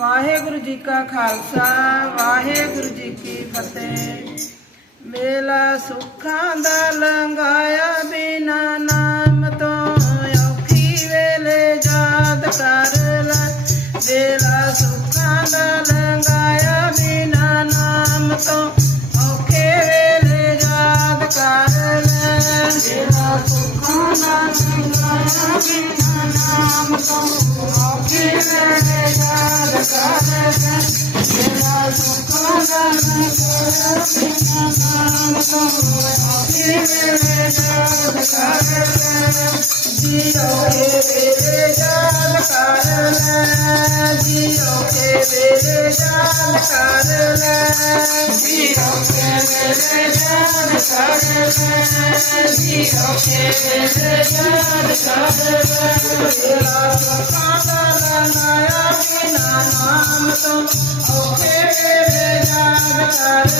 वाहेगुरु जी का खालसा वाहेगुरु जी की फतेह मेला सुखा दंगाया बिना नाम तो औखी वेले जात कर मेला सुखा दंगाया बिना नाम तो औखे वेले जात कर सुखा दंगाया बिना नाम तो औखे वेले Thank you. Oh,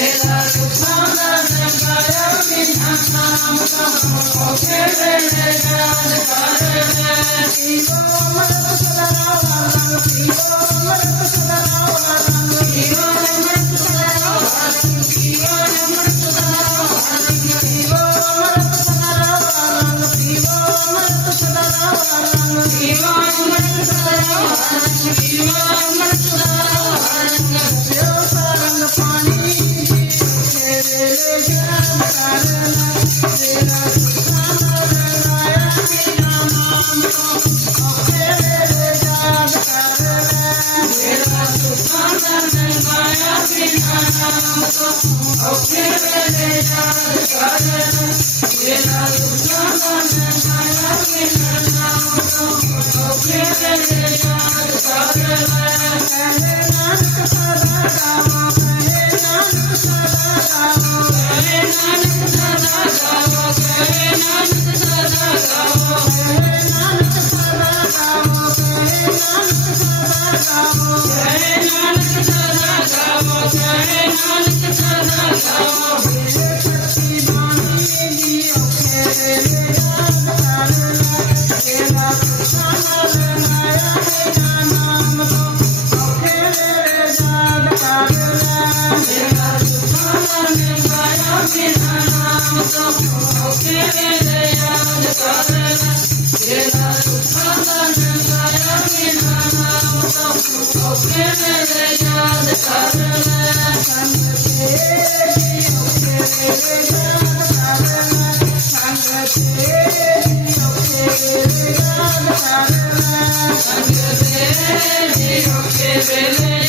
Hey, Hallelujah. Dios que me